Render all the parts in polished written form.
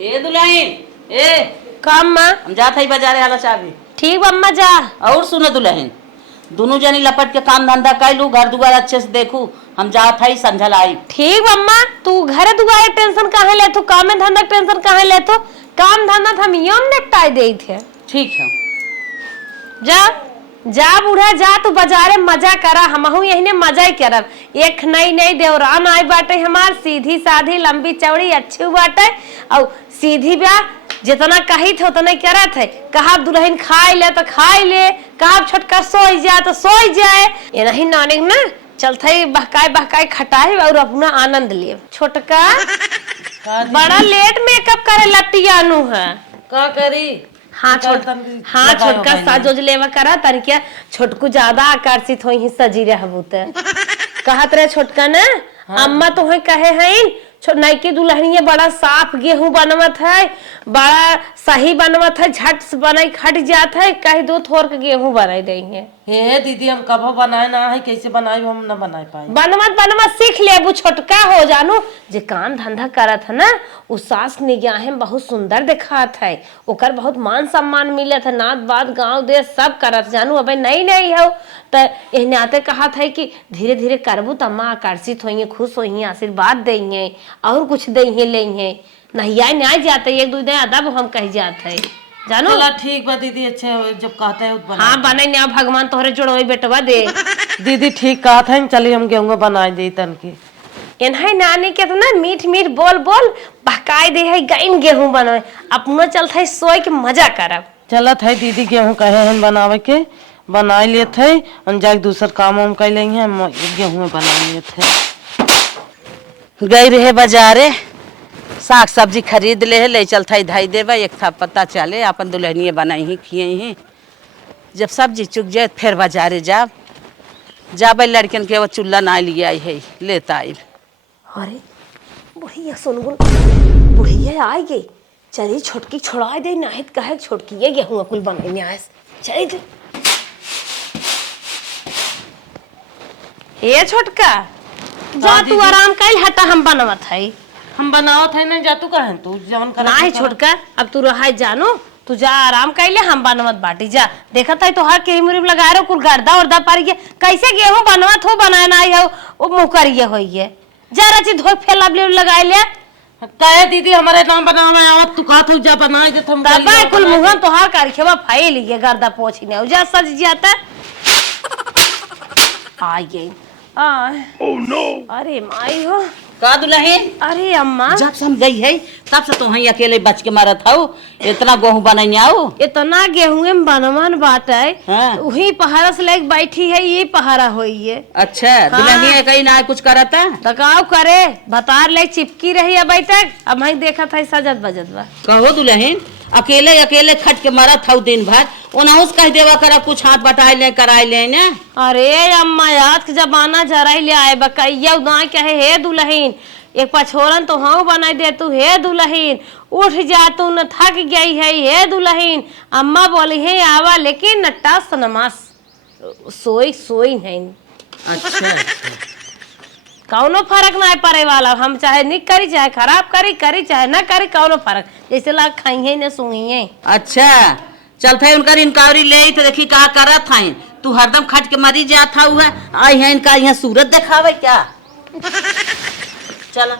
ए दुल्हन ए काम माँ हम जात हई बाजारे आला चाबी। ठीक अम्मा जा। और सुनो दुल्हन, दोनों जनी लपट के काम धंधा कैलू, घर दुआर अच्छे से देखू। हम जात हई संझल आई। ठीक अम्मा, तू घर दुआरे टेंशन काहे ले, तू काम धंधा टेंशन काहे ले, तो काम धंधा हम यम निपटाई दे थे। ठीक है, जा जा बूढ़ा जा, तू बाजारे मजा करा, हमहू यही मजा ही करब। एक नई नई देवरान आई बाटे हमार, सीधी साधी लंबी चौड़ी अच्छी बाटे और सीधी ब्याह जितना कही थे उतना करा थे। कहा दुल्हन खाई ले तो खाई ले, कहा छोटका सोई जाए तो सोई जाए, ये नहीं नानिक ना चलते बहकाई बहकाई खटाई और अपना आनंद लिए। छोटका बड़ा लेट मेकअप करे लट्टियानु है का करी। हाँ छोटका साजोज लेवा करा तन क्या छोटकू ज्यादा आकर्षित होई सजी रहबू त कहत रहे छोटका ना। हाँ। अम्मा तो है कहे हैं नैकी दुल्हनिया बड़ा साफ गेहूं बनवत है, बड़ा सही बनवत है, झट से बनाई खट जात है, कहीं दो थोर के गेहूं बनाई रही है। हे दीदी हम कभो बनाए ना है, कैसे बनाई हम ना बनाए पाए। बनवत सीख ले, वो छोटका हो जानू जे काम धंधा करत है ना, उ सास निगाह में बहुत सुंदर दिखात है, ओकर बहुत मान सम्मान मिलत है, नात बात गांव देश सब करत जानू। अब नहीं हो तो एहने आते कहा था कि धीरे धीरे करबू तो अम्मा आकर्षित होइए, खुश होइए, आशीर्वाद देंगे और कुछ देंगे लेंगे। नहीं आए नहीं जाते एक दो दिन अदब हम कह जाते जानो। चला ठीक बा दीदी, अच्छे जब कहते है हाँ बने ना भगवान तोहरे जोड़ो बेटवा दे। दीदी ठीक कहा था, चलिए हम गेहूं बनाए दे तन की। इन्हें नानी के तो ना मीठ मीठ बोल बोल बहकाई दे है, गईन गेहूं बनाए अपनो चलता है सोई के मजा करब। चलत है दीदी गेहूं कहे हैं बनावे के, बना लिए थे और जाके दूसर काम हम कर लेंगे, गेहूं बना लिए थे। गई रहे बाजारे, साग सब्जी खरीद ले चलता ही धाई देवा, एक था पता चले अपन दुल्हनिए बनाई ही खिए ही। जब सब्जी चुक जाए फिर बाजारे जाब लड़कन के वो चूल्हा ना लिए आई है लेता आई। अरे बुढ़िया सुनगुल बुढ़िया आ गई, चली छोटकी छोड़ा दे नाहित कहे छोटकी ये गेहूं कुल बनाई आए चली दे। ये छोटका जा तू आराम कर, हटा हम बनवत है। हम बनाओ थे ना, जा तू कहें तू जवन कर। नहीं छोटका अब तू रहा जानो, तू जा आराम कर ले, हम बनवत बाटी जा। देखा था तो हर क्रीम व्रीम लगा रहे कुल गर्दा उर्दा पार गया, कैसे गेहूं बनवत हो बनाना आई हो वो मुँह करिए हो जा रची धो फैला लगाए ले। कहे दीदी हमारे नाम बनावे आवत तू कहत हो जा बनाए दे तुम दबा कुल मुंह तोहार करखेवा फाइल ये गर्दा पोछी ने जा सज जाता आ गई। ओह नो, अरे माई हो का दुल्हन। अरे अम्मा जब से हम गई है तब से तो वहीं अकेले बच के मारत हो, इतना गेहूं बनाई आओ। इतना गेहूं में बनवन बात है। हाँ। वही पहाड़ा से लेके बैठी है, ये पहाड़ा हुई है। अच्छा दुल्हनिया कहीं ना कुछ करता तकाव करे भतार ले चिपकी रही है बैठक। अब मैं देखा था सजत बजत बा। कहो दुल्हन अकेले अकेले खट के मारा था दिन भर, उन्होंने कह देवा करा कुछ हाथ बटाई ले कराई ले ना। अरे अम्मा याद के जमाना जरा ले आए बकैया उदा कहे हे दुल्हन एक पछोरन तो हाँ बनाई दे तू, हे दुल्हन उठ जा तू न थक गई है, हे दुल्हन अम्मा बोली है आवा लेकिन नट्टा सनमास सोई सोई नहीं। अच्छा कौनो फर्क ना पड़े वाला, हम चाहे निक करी चाहे खराब करी चाहे ना करी कौनो फर्क, जैसे लाग खाई न सूंघी। अच्छा चलते उनका इंक्वायरी ले तो देखी कहा करत था, तू हरदम खट के मरी जात था हुआ आई है इनका यहाँ सूरत दिखावे क्या। चलो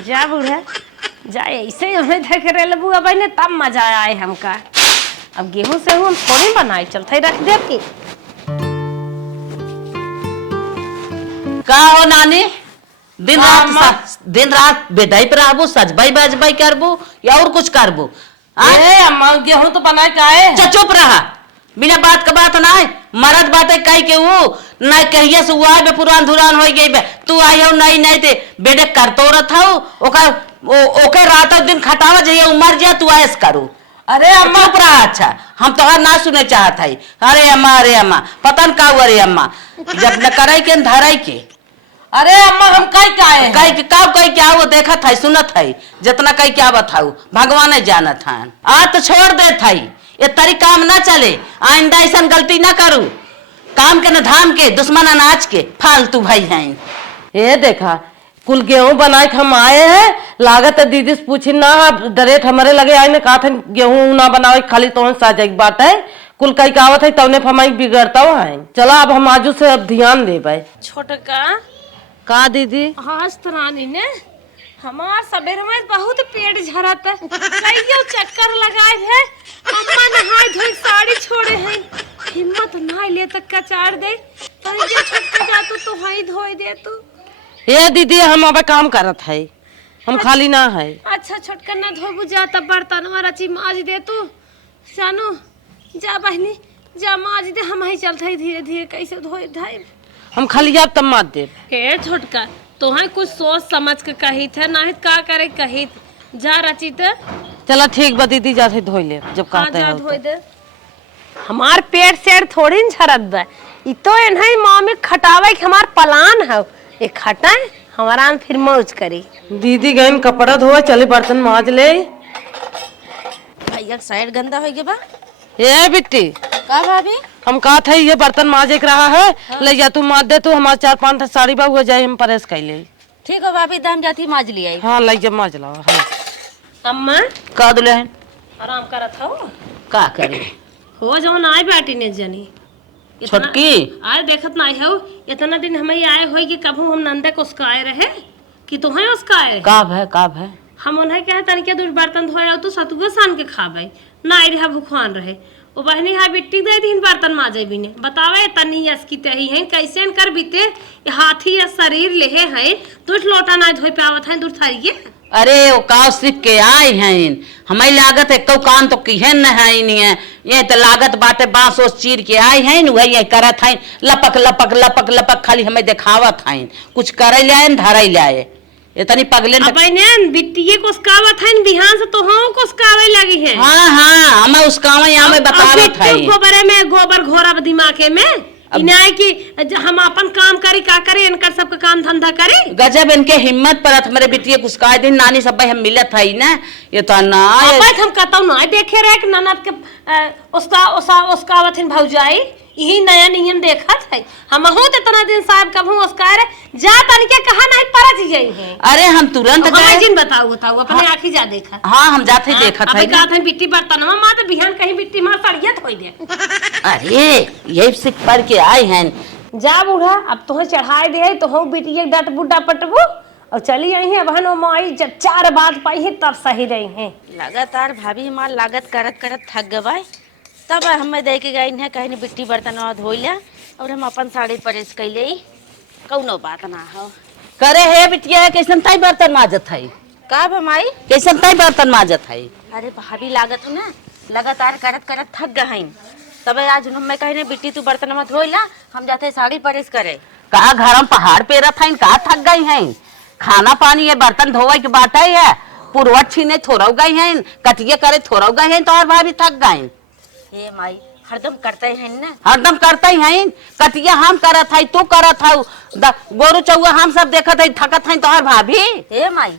जा बूढ़ा जा, ऐसे हमें देख रहे लबू अब ने तब मजा आए हमका। अब गेहूं से हम थोड़ी बनाए चलते रख दे की। का हो नानी दिन रात बेदाई पर रहबो, सजबाई बाजबाई करबो या और कुछ करबो। अरे अम्मा गेहूं तो बनाए काहे। चुप रहा, बिना बात का बात ना है, मरद बातें कह के वो ना कहिया से हुआ बे पुरान धुरान हो गई बे, तू आई हो नहीं थे बेटे कर तो रहा था ओके रात दिन खटावा जाइए उमर जा तू आयस करो। अरे अम्मा चुप रहा। अच्छा हम तो हर ना सुने चाहत है। अरे अम्मा पता न का हुआ रे अम्मा, जब न करे के धराई के। अरे अम्मा हम कई क्या वो देखा था सुनत है, जितना कई क्या बताऊ भगवान जानत है। आज तो छोड़ दे था, ये तरी काम ना चले, आइंदा ऐसा गलती ना करू, काम के न धाम के दुश्मन अनाज के फालतू भाई हैं। ये देखा कुल गेहूं बनाए के हम आए हैं, लागत है दीदी से पूछी ना, डरेट हमारे लगे आए ने कहा था गेहूं ना बनावे खाली तो साजा की बात है, कुल कई कहावत है तवने हमारी बिगड़ता हुआ है। चलो अब हम आजू से अब ध्यान दे भाई। छोटका का दीदी? हाँ रानी ने हमार सबेर में बहुत पेट झरत है, कईयो चक्कर लगाए है, अम्मा नहाई धोई साड़ी छोड़े हैं, हिम्मत ना ले तक कचाड़ दे, तनी जे छोटका जा तो हाई धोई दे तू। ये दीदी हम अब काम करत है, हम खाली ना है। अच्छा छोटका ना धोबू जा तब बर्तन रची माज दे तू, जानो जा बहनी जा माज दे, हम ही चलते ही धीरे धीरे कैसे धोई धाई। हम खाली आप तब मार दे। ए छोटका तोहे कुछ सोच समझ के कही थे, ना का करे कही जा रची तो। चला ठीक बा दीदी, जा धोई ले जब कहते जा हैं धोई दे। हमार पेट सेर थोड़ी न झरत बा, ई तो एनहई मामी खटावे के हमार प्लान है, ए खटाए हमारा फिर मौज करी। दीदी गए कपड़ा धोए, चले बर्तन माज ले। भैया साइड गंदा हो गया बा। ये बिट्टी का भाभी? हम कहा था ये बर्तन माजे के रहा है, ले जा तू माज दे, तू हमारे 4-5 साड़ी बा हुआ जाए, हम परेश कर ले। ठीक है भाभी, दाम जाती माज लिया। हाँ ले जब माज ला। हाँ। अम्मा का दुल्हन आराम करत हो, का करे हो जाओ ना बैठी ने जनी छोटकी? आए देखत ना हो, इतना दिन हमें आए हो कि कभू हम नंदे को उसका आए रहे कि तुम्हें उसका आए का है हम उन्हें कहे तनिके दूर बर्तन धोए तो सतुगो सान के खाबे ना आई रहा भूखान रहे, वो बहनी हा बिट्टी दे दी बर्तन माजे भी ने बतावे तनी असकी तही है कैसे कर बीते, हाथी या शरीर लेहे है दूठ लोटा ना धोई पावत है दूर थारिये। अरे वो काव सीख के आए हैं, हमारी लागत है तो काम तो की है न है नहीं है, ये तो लागत बाटे बांस ओस चीर के आए हैं, वही ये करत हैं, लपक लपक लपक लपक खाली हमें दिखावत हैं, कुछ करे लाए न धरे लाए, इतनी पगले अब ने बिट्टिए को उसकावत है बिहान से तो हम को उसकावे लगी है। हाँ हमें उसकावे यहाँ में बतावत है, गोबरे में गोबर घोरा दिमागे में इनाय की हम अपन काम करी का करे, इनकर सबका काम धंधा करे। गजब इनके हिम्मत पर मेरे बिटिया कुछ का दिन नानी सब हम मिलत है ना, ये तो ना हम कहता हूँ ना देखे रहे कि ननद के उसका वथिन भौजाई यही नया नियम देखत है, हम हो तो इतना दिन साहब कभू उसका रे जा तनिके कहा नहीं परच गई है। अरे हम तुरंत गए जिन बताओ अपने आँखी जा देखा। हाँ हम जाते देखत है, कहत है बिट्टी बर्तन मां तो बिहान कहीं बिट्टी मां सड़िया धोई दे। अरे यही सिख पर के आए हैं। जा बूढ़ा अब तो चढ़ाए दे तो हो बिटिया डट बुड्डा पटबू और चली आई है बहन माई, जब 4 बात पाई है तब सही रही है। लगातार भाभी हमार लागत करत करत थक गए, तब हमें दे के गई है कहीं बिट्टी बर्तन धोई लिया और हम अपन साड़ी परेश कैले, कौनो बात ना हो। करे है बिटिया कैसन ताई बर्तन माजत है, का भाई कैसन ताई बर्तन माजत है? अरे भाभी लागत हो ना लगातार करत करत थक गए, तब आज मैं कहीं बिट्टी तू बर्तन में धोई ला, हम जाते साड़ी परेश करे। का घर में पहाड़ पे रथ है, का थक गई हैं, खाना पानी ये बर्तन धोवे के बात है, पुरवट छीने थोड़ा गई हैं, कटिए करे थोड़ा गई हैं, तो और भाभी थक गए। ए माई हरदम करते हैं ना, हरदम करते हैं, कटिया हम करत है तू करत है, गोरू चौआ हम सब देखत है थकत है, तो और भाभी। ए माई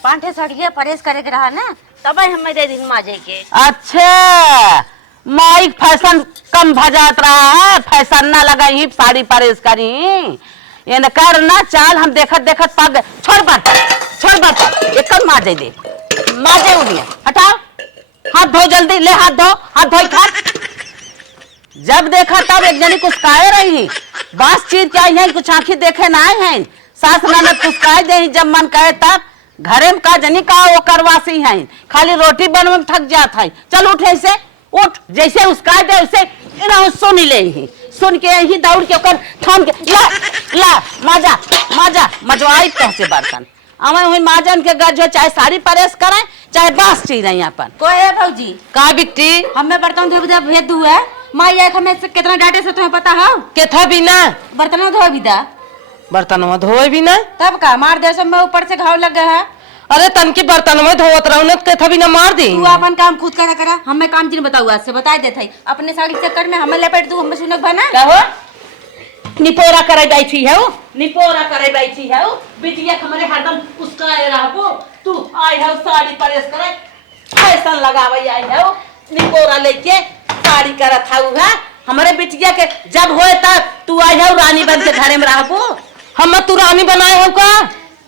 5 साड़िया परेश करे के रहा ना, तब हमें दे दिन माजे के। अच्छा माई फैशन कम भजात रहा है, फैशन ना लगा ही साड़ी परेश करी, ये न कर ना चाल हम देखत देखत पग छोड़ बर्तन एक कम माजे दे, माजे उन्हें हटाओ, हाथ धो जल्दी, ले हाथ धो खा। जब देखा तब एक जनी कुछ काहे रही, बांस चीर के आई है, कुछ आंखें देखे ना आए हैं, सास ननद कुछ काहे दे, जब मन कहे तब घरे में का जनी का वो करवासी है, खाली रोटी बनवे में थक जात है। चल उठ ऐसे उठ, जैसे उसका दे उसे सुन ले ही, सुन के यही दौड़ के ओकर थाम के ला माजा मजवाई कैसे बर्तन अमे हुई माजन के घर जो चाहे साड़ी परेश करे चाहे बांस चीरें अपन। कोई है भौजी का बिट्टी हमें बर्तन धो भेज दू है, माई एक हमें कितना डांटे से तुम्हें पता हो, केथा बिना बर्तन धो भी दा, बर्तन धोए भी ना, तब का मार दे सब में ऊपर से घाव लग गया है। अरे तनकी बर्तन में धोत रहू ना, केथा बिना मार दी। तू अपन काम खुद करा, हमें काम जिन बताऊ आज से बता देते अपने साड़ी चक्कर में हमें लपेट दू, हमें सुनक बना क्या हो निपोरा करे बैठी है, निपोरा करे बैठी है, बिटिया हमारे हरदम उसका रहबो, तू आई है साड़ी परेश करे फैशन लगावे आई है, निपोरा लेके साड़ी करत है, हमारे बिटिया के जब होए तब तू आई है रानी बन के घरे में रहबो। हम तू रानी बनाए हो का,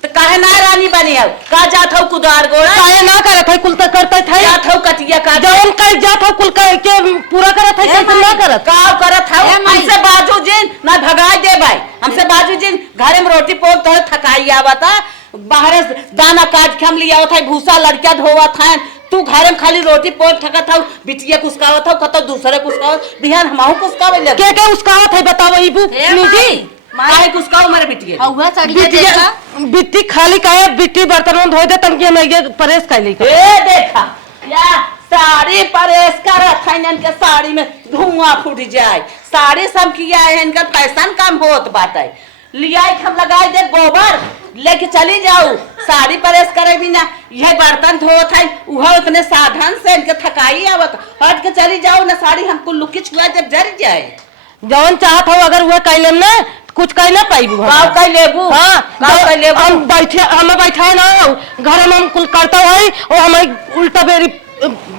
तो काहे ना रानी बनी हो? का जात हो कुदार गोड़ा? काहे ना करत है कुल तक करते थे जात हो कटिया का जवन कह जात हो कुल कह के पूरा करत है कैसे ना करत का करत हो? हमसे बाजू जिन ना भगा दे भाई, हमसे बाजू जिन घरे में रोटी पोक तो थकाई आवता, बाहर दाना काट के हम लिया था, भूसा लड़किया धोवत है, तू घरे में खाली रोटी पोक थकत हो, बिटिया कुसकावत हो, कतो दूसरे कुसकावत, बिहान हमहू कुसकावे लगे। के उसकावत है बताओ इबू निजी काहे कुसकाओ मेरे बिटिया? हुआ चढ़िया देखा बिट्टी खाली काहे बिट्टी बर्तन में धोई दे तन के मैं परेश कर ली ए देखा या साड़ी परेश करत है, इनके साड़ी में धुआं फूट जाए, साड़ी सब किया है, इनका फैशन काम होत बात है, लिया हम लगाए दे गोबर लेके चली जाऊ, साड़ी परेश करे भी ना, यह बर्तन धोत है, वह उतने साधन से इनके थकाई आवत, हट के चली जाऊ ना, साड़ी हमको लुकी छुआ जब जर जाए। जवन चाहत हो अगर वह कह लेम ना कुछ कह ना पाइबू गाँव का लेबू, हाँ गाँव का लेबू, हम बैठे हमें बैठा ना घर में हम कुल करता है और हमें उल्टा बेरी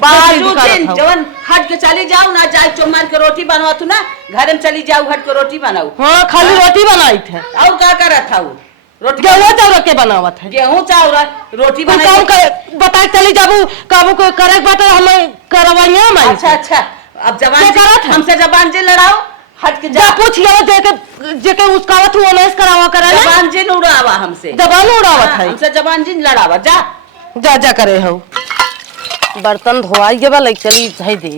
बाजू दिन जवन हट के चली जाऊ ना, जाए चुम्मन के रोटी बनवा तू ना, घर में चली जाऊ हट के रोटी बनाऊ। हाँ खाली रोटी बनाई थे और क्या करत था वो? रोटी गेहूं चावल के बनावत है गेहूं चावल रोटी काम बनाई। बता चली जाबू काबू को करे बात हमें करवाइए हम अच्छा अच्छा, अब जवान क्या करत है? हमसे जबान जी लड़ाओ, हट के जा जा, पूछ लो जेके उसकावत हुआ नैस करावा करे ना जबान जी उड़ावा हमसे, जबान उड़ावत है हमसे जबान जी लड़ावा, जा जा जा करे हो बर्तन धोवाई के बा लग चली है दे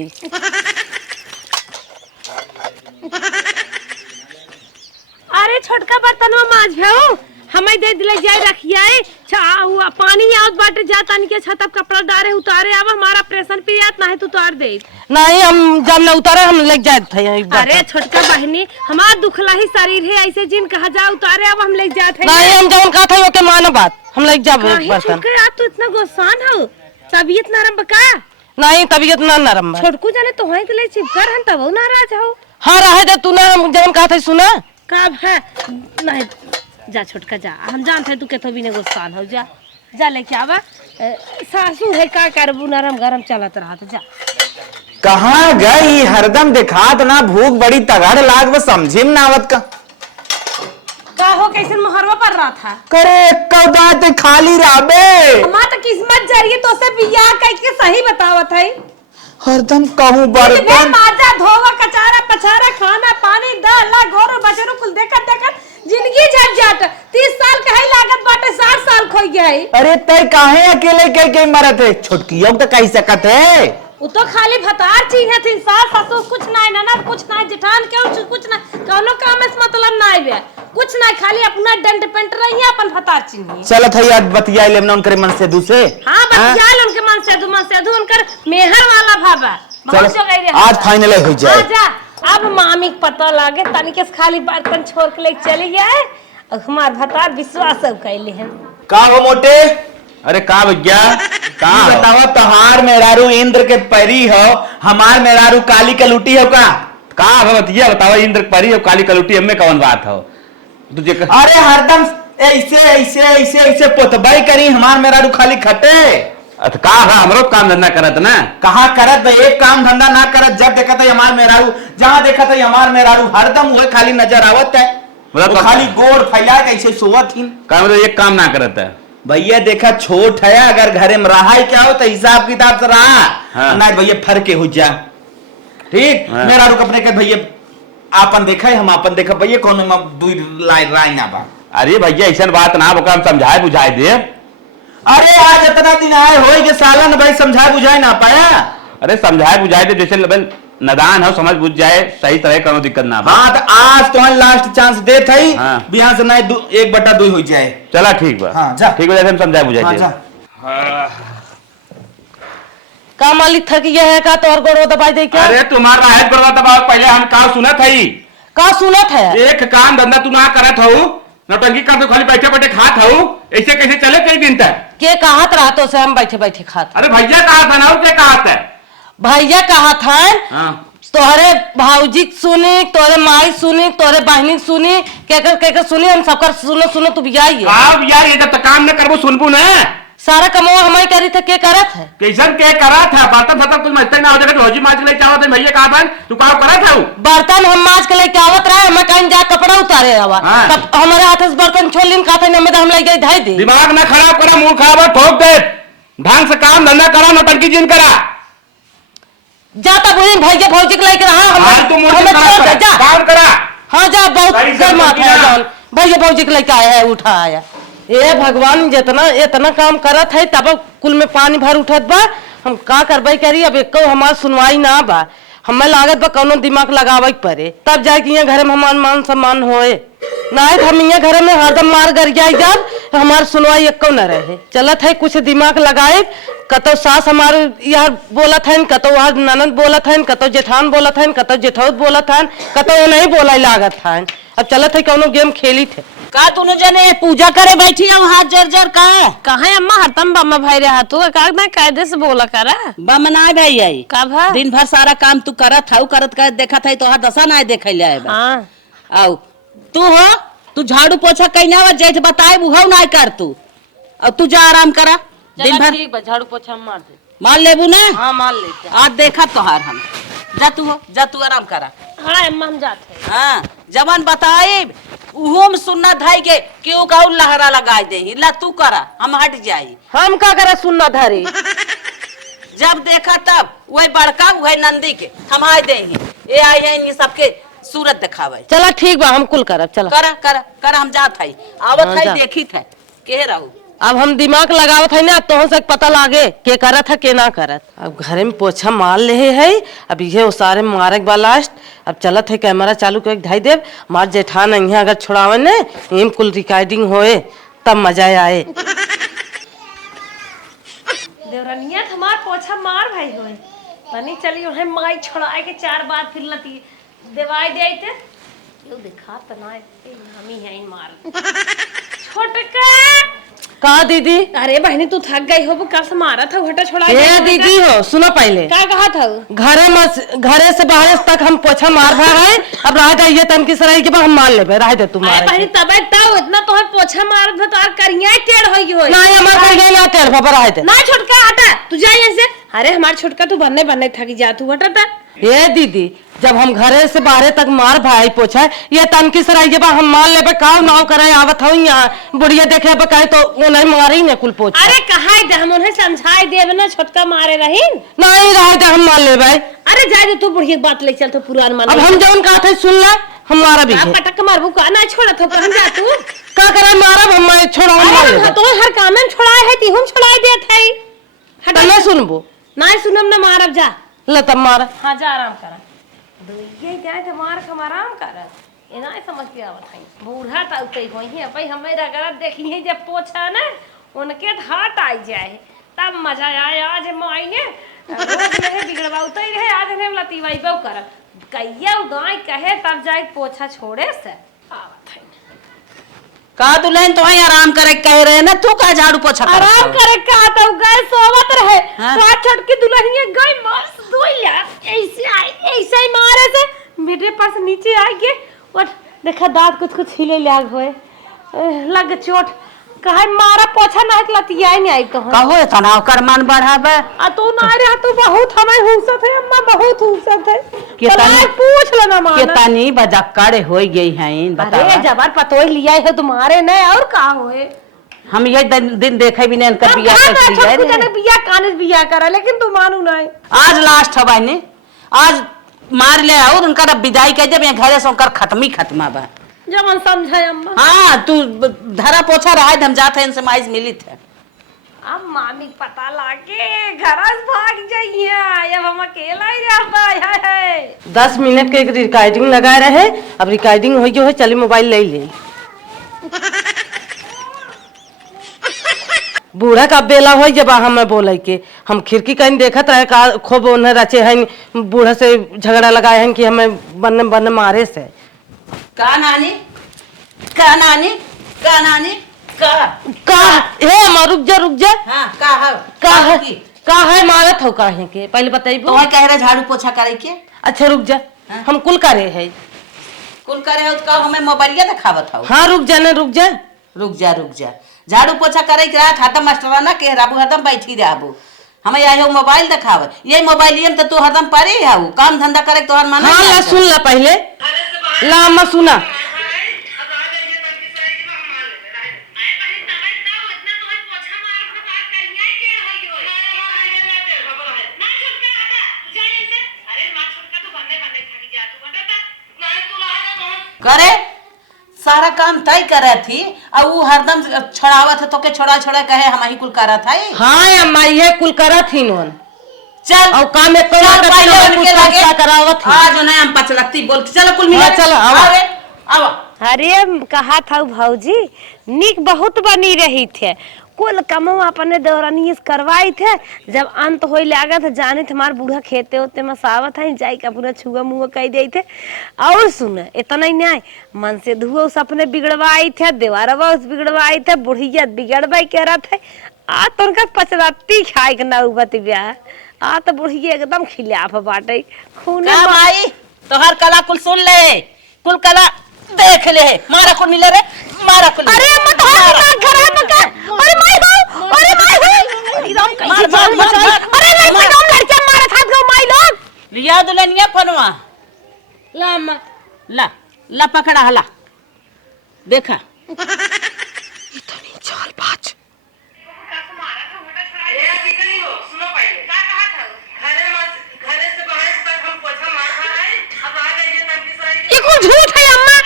अरे छोटका बर्तन में मांझ भेऊ हमें दे दिले जाए रखिया पानी आवत बाटे जा तन के छत पर कपड़ा डारे उतारे अब हमारा प्रेशन पियात नहीं तू उतार दे नहीं हम जब न उतारे हम लेके जाए थे अरे छोटका बहनी हमारा दुखला ही शरीर है ऐसे जिन कहा जा उतारे अब हम लेके जाते नहीं हम जब कहा था ओके मानो बात हम लेके जाब बर्तन छोटके आप तो इतना गुस्सान हो तबीयत नरम बका नहीं तबीयत ना नरम है छोटकू जाने तो वहीं के लिए चिपकर हम तब नाराज हो हाँ रहे जब तू ना जब कहा था सुना कब है नहीं जा छोटका जा हम जानते तू केतो भी ने गुस्सान हो जा जा लेके आवा सासू है का करबू नरम गरम चलत रहा तो जा कहाँ गई हरदम दिखात ना भूख बड़ी तगड़ लाग बस समझी में नावत का हो कैसे मुहर्वा पर रहा था करे कौदात खाली राबे हमार तो किस्मत जरिए तो से बियाह करके सही बतावत है हरदम कहूँ बर्तन माजा धोवा कचारा पछारा खाना पानी दाल गोरो बचरो कुल देखत देखत जिंदगी झट जाट 30 साल का है लागत बाटे 60 साल खोई गया है अरे तय काहे अकेले के मरत है छुटकियों तो कह सकत है वो तो खाली भतार चीज है तीन साल ससुर कुछ ना ननद कुछ ना जेठान के कुछ ना कौनो काम से मतलब ना है कुछ ना खाली अपना डंड पेंट रही है अपन भतार चीज चलत है आज बतिया लेमना उनके मन से दूसरे हां बतिया ले उनके मन से दू उनकर मेहर वाला भाबा बहुत जगह रे आज फाइनल हो जाए जा अब मामी को पता लागे तनिके से खाली बर्तन छोड़ के ले चली गए और हमार भतार विश्वास सब कैले हैं का हो मोटे अरे का भैया का बतावा तहार मेहरारू इंद्र के परी हो हमार मेहरारू काली के लुटी हो का भगवतिया बतावा इंद्र परी और काली कलुटी हमें कौन बात हो तुझे अरे हरदम ऐसे ऐसे ऐसे ऐसे पोतबाई करी हमार मेहरारू खाली खटे का हमरो काम धंधा करत ना कहा करत एक काम धंधा ना करत जब देखा था हमार मेहरारू जहाँ देखा था हमार मेहरारू हरदम वह खाली नजर आवत है मतलब वो खाली गोड़ फैला कैसे सोवत ही का मतलब एक काम ना करत है भैया देखा छोट है अगर घरे में रहा ही क्या हो तो हिसाब किताब से रहा हाँ। ना भैया फर्क हो जा ठीक हाँ। मेरा रुक अपने के भैया आपन देखा है हम आपन देखा भैया कौन दुई लाइन राय ना बा अरे भैया ऐसा बात ना होगा हम समझाए बुझाए दे अरे आज इतना दिन आए हो कि सालन भाई समझाए बुझाए ना पाया अरे समझाए बुझाए दे जैसे नदान हो समझ बुझ जाए सही तरह कोनो दिक्कत ना बा हाँ तो आज तो लास्ट चांस दे थी हाँ। बिहार से नहीं 1/2 हो जाए चला ठीक बा हाँ, जा। ठीक बा हम समझाए बुझाए हाँ, दे जा। का मालिक थक गया है का तोर गोड़ो दबाई दे क्या अरे तुम्हारा राहत बड़वा दबाव पहले हम का सुना थई का सुनत है एक काम धंधा तू ना करत हो नौटंकी कर खाली बैठे बैठे खात हो ऐसे कैसे चले कई दिन तक के कहत रहा तो से हम बैठे बैठे खाते अरे भैया कहा था ना क्या कहा था भैया कहा था हाँ तोहरे भाऊजी सुनी तोहरे माई सुनी तोहरे बहनी सुनी केकर केकर सुनी हम सबकर सुनो सुनो तू भी आई अब यार ये जब तक काम न करबो सुनबू ना सारा कमवा हमारी करी थे के करत है। कैसन के करा था बर्तन सतन तुम मस्ते ना हो जाएगा रोजी माज के ले चाहो तो भैया कहा बहन तू कहा करा था बर्तन हम माज के लेके आवत रहे, हमें कहीं जा कपड़ा उतारे हवा हाँ। तब हमारे हाथ से बर्तन छोड़ लीन कहा था हम लेके धाई दी। दिमाग ना खराब करा, मुंह खराब ठोक दे, ढंग से काम धंधा करा, नौटंकी जिन करा। जाता बोली भैया भौजी के लेके रहा हाँ, तू मुंह हमें खराब छोड़ दे, कर, जा काम करा। हाँ जा बहुत सही से गर्मा बोली था ना। जान भैया भौजी के लेके आया है उठा आया। ए भगवान जितना इतना काम करत है तब कुल में पानी भर उठत बा, हम का करबे करी अब एको हमार सुनवाई ना बा, हमें लागत बा कौनो दिमाग लगावे पड़े तब जाके यहाँ घर में हमार मान सम्मान होए, ना है हम यहाँ घर में हरदम मार कर जाए जब हमार सुनवाई एको न रहे। चलत है कुछ दिमाग लगाए, कतो सास हमारे यार बोलत है, कतो वहाँ ननद बोलत है, कतो जेठान बोलत है, कतो जेठौत बोलत है, कतो ये नहीं बोला लागत है। अब चलत है कौनो गेम खेली थे का दोनों जने पूजा करे बैठी है हाथ जर जर का कहा है अम्मा हरतम बम्मा भाई रहा तू का मैं कायदे से बोला करा बमनाए भाई आई का भा दिन भर सारा काम तू करत हाउ करत कर देखा था तो हर दशा ना देखे ले आए हाँ आओ तू हो तू झाड़ू पोछा कहीं ना जेठ बताए बुहाऊ ना कर तू अब तू जा आराम करा दिन भर ठीक बा झाड़ू पोछा मार दे। मान लेबू ना हाँ मान लेते आज देखा तोहार हम जा तू हो जा तू आराम करा हाँ अम्मा हम जाते हैं। हाँ जवन बताए उहो में सुनना धाई के क्यों कहू लहरा लगाए दे ला तू करा हम हट जाई हम का करे सुनना धरी जब देखा तब वही बड़का वही नंदी के हम आए दे ये आए हैं इन सबके सूरत दिखावे चला ठीक बा हम कुल करब चला करा करा करा हम जात हई आवत हाँ, हई जा। देखी थे के रहू अब हम दिमाग लगावत है ना तो से पता लागे के करत है के ना करत। अब घरे में पोछा मार ले है अब ये सारे मारे बा लास्ट। अब चलत है कैमरा चालू कर ढाई देव मार जेठान यहाँ अगर छोड़ावे ने इम कुल रिकॉर्डिंग होए तब मजा आए। देवरनिया हमार पोछा मार भाई होए तनी चली उन्हें माई छोड़ाए के 4 बार फिर लती देवाई दे थे यो दिखा तना नामी है इन मार छोटका कहा दीदी अरे बहनी तू थक गई हो वो कब से मारा था घटा छोड़ा ए दीदी हो सुनो पहले क्या कहा था घरे से बाहर तक हम पोछा मार रहा है। अब रह जाइए तन की सराई के बाद हम मान ले रह दे तुम अरे बहनी तब तब इतना तो पोछा मारत में तो और करिया टेढ़ होई होई ना हमार करिए ना टेढ़ बाबा रह दे ना छोटका हटा तू जा यहाँ से। अरे हमार छोटका तू बनने बनने थक जा तू हटा ये दीदी जब हम घरे से बाहर तक मार भाई पोछा ये तनकी सराय के बाद हम मान ले का नाव करे आवत हूँ यहाँ बुढ़िया देखे बकाए तो वो नहीं मारी ने कुल पोछा। अरे कहा दे हम उन्हें समझाई देव ना छोटका मारे रही नहीं रहे थे हम मान ले भाई। अरे जाए दे तू बुढ़िया बात ले चल तो पुरान मान अब हम जौन कहा थे सुन ले हमारा भी है। पटक मारबू का ना छोड़ा था कहां जा तू का करे मारा हम छोड़ा हम मान ले तो हर काम में छोड़ाए है ती हम छोड़ाए देत है तो नहीं सुनबो ना सुनम ना मारब जा ले तब मारा हां जा आराम कर ये जाए तो मार हम आराम कर एना समझ के आवत है बूढ़ा त उतई होई है भाई हमें रगड़ा देखी है जब पोछा ना उनके हाथ आई जाए तब मजा आए। आज माई ने रोज रहे बिगड़वा उतई रहे आज ने लतीवाई बो कर कहिया गाय कहे तब जाए पोछा छोड़े से आवत है का दुल्हन तो आराम करे कह रहे ना तू का झाड़ू पोछा करत आराम हऊ? करे का तो गए सोवत रहे हाँ? तो छोटकी दुल्हनिया गई मस्त दुइया ऐसे ही मारे से मेरे पास नीचे आ गए और देखा दांत कुछ हिले लाग होए लग चोट कहे मारा पोछा ना लतिया नहीं आई तो कहो तनाव कर मन बढ़ावे आ तू ना रे तू बहुत हमें हुसत है अम्मा बहुत हुसत है कितनी पूछ लेना माना कितनी बजक्कड़ हो गई हैं अरे बतावा जबर पतोई लिया है तुम्हारे ने और का होए हम ये दिन देखे भी नहीं कर बिया हम कर छोटकू जने बिया काने बिया करा लेकिन तू मानू नहीं आज लास्ट हवा ने आज मार ले और उनका विदाई कर जब घरे से उनका खत्मा बा जब समझाए अम्मा हाँ तू धरा पोछा रहा हम जाते इनसे माइज मिली थे अब मामी पता लागे घर भाग जाइए अब हम अकेला ही रहता है 10 मिनट के एक रिकॉर्डिंग लगा रहे। अब रिकॉर्डिंग हो गई है चली मोबाइल ले ले बूढ़ा का बेला हो जब हमें बोले के हम खिड़की कहीं देखत रहे का खूब उन्हें रचे हैं बूढ़ा से झगड़ा लगाए हैं कि हमें बन बन मारे से का नानी का नानी का नानी का हे अम्मा रुक जा हाँ का है मारत हो काहे के पहले बताइबो तो कह रहे झाड़ू पोछा करे के अच्छा रुक जा हम कुल करे है कुल करे हो तो हमें मोबाइलिया दिखावत हो हाँ रुक जा रुक जा झाड़ू पोछा करे के रहा खाता मास्टराना के राबू हरदम बैठी रहबू हम यही मोबाइल दिखावे ये मोबाइल में तो तू हरदम पारे हाउ काम धंधा करे तोहर मन हाँ ला सुन ला पहले ला अम्मा सुना करे सारा काम तय करे थी और वो हरदम छोड़ावत है तो के छोड़ा छोड़ा कहे हम ही कुल करत है। हाँ अम्मा ये कुल करत ही नोन चल और काम एक चल पहले उनके लगे करावत है आज नहीं हम पचलत्ती बोल के चलो कुल मिला चलो आवे आओ अरे कहा था भौजी निक बहुत बनी रही थे कुल कमो अपने दौरानी करवाई थे जब अंत हो लगा था जाने थे हमारे बूढ़ा खेते होते मसावत है जाई का पूरा छुआ मुआ कह दे थे और सुन इतना ही नहीं मन से धुआ उस अपने बिगड़वाई थे देवारवा उस बिगड़वाई थे बुढ़िया बिगड़वाई कह रहा थे आ तो उनका पचराती खाए के ना बती ब्याह आ तो बुढ़िया एकदम खिलाफ बाटे खून भाई तोहर कला कुल सुन ले कुल कला देख ले मारा कुल मिले रे मारा कुल अरे मत खराब का अरे माय बाप अरे माय एकदम कैसे जान मचाई अरे नहीं एकदम लड़के मारा था गो माय लोग लिया दुल्हनिया पनवा ला अम्मा ला ला पकड़ा हला देखा इतनी चाल बाज ये कुछ झूठ है अम्मा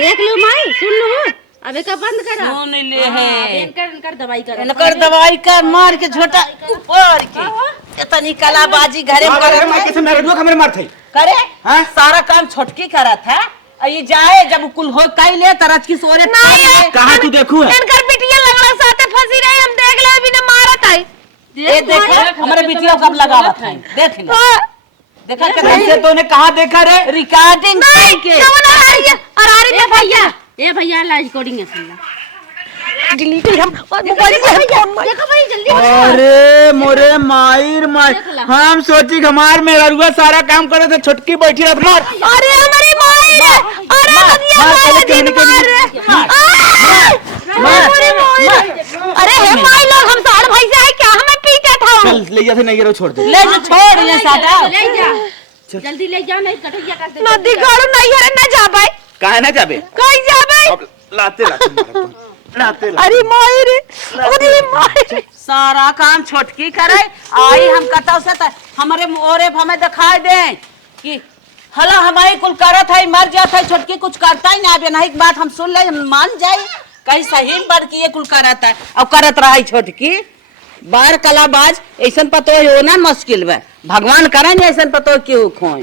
देख लो माई सुन लो अबे का बंद करा सुन ले है इनकर दवाई करा इनकर दवाई कर मार के झोटा ऊपर के इतनी कलाबाजी घरे में अरे मैं कैसे मेरे दुआ हमरे मार थई करे हाँ? सारा काम छोटकी करत है और ये जाए जब कुल हो कई ले तरच की सोरे कहां तू देखू है इनकर बिटिया लगला साथे फंसी रही हम देख ले बिना मारत है ये देखो हमारे बिटिया कब लगावत है देख ले देखा ऐसे तूने कहां देखा रे रिकॉर्डिंग के अरे भैया ए भैया ला रिकॉर्डिंग है सुन ला डिलीट हम मोबाइल से फोन में देखो भाई जल्दी अरे मोरे मायर मार हम सोची हमार मेरा रुआ सारा काम करे थे छुटकी बैठी रह मार अरे हमारी माई अरे भैया अरे हे माई लोग हम साल भाई से है क्या हमें पीटे था चल ले जा नहीं रो छोड़ दे ले जो छोड़ ये सादा ले जा जल्दी ले जा नहीं कटैया कर दे नदी गाड़ो नहीं है ना जा भाई काहे ना जाबे कहीं जा भाई अब लाते लाते अरे माई रे अरे माई सारा काम छोटकी करे आई हम कहता से हमारे ओरे हमें दिखाई दे कि हला हमारी कुल करत है मर जाता है छोटकी कुछ करता ही ना नहीं बात हम सुन ले मान जाए कहीं सही बढ़ के ये कुल करत है अब करत रहा है छोटकी बार कलाबाज ऐसा पतो होना मुश्किल बा भगवान करे ऐसा पतो क्यों खोए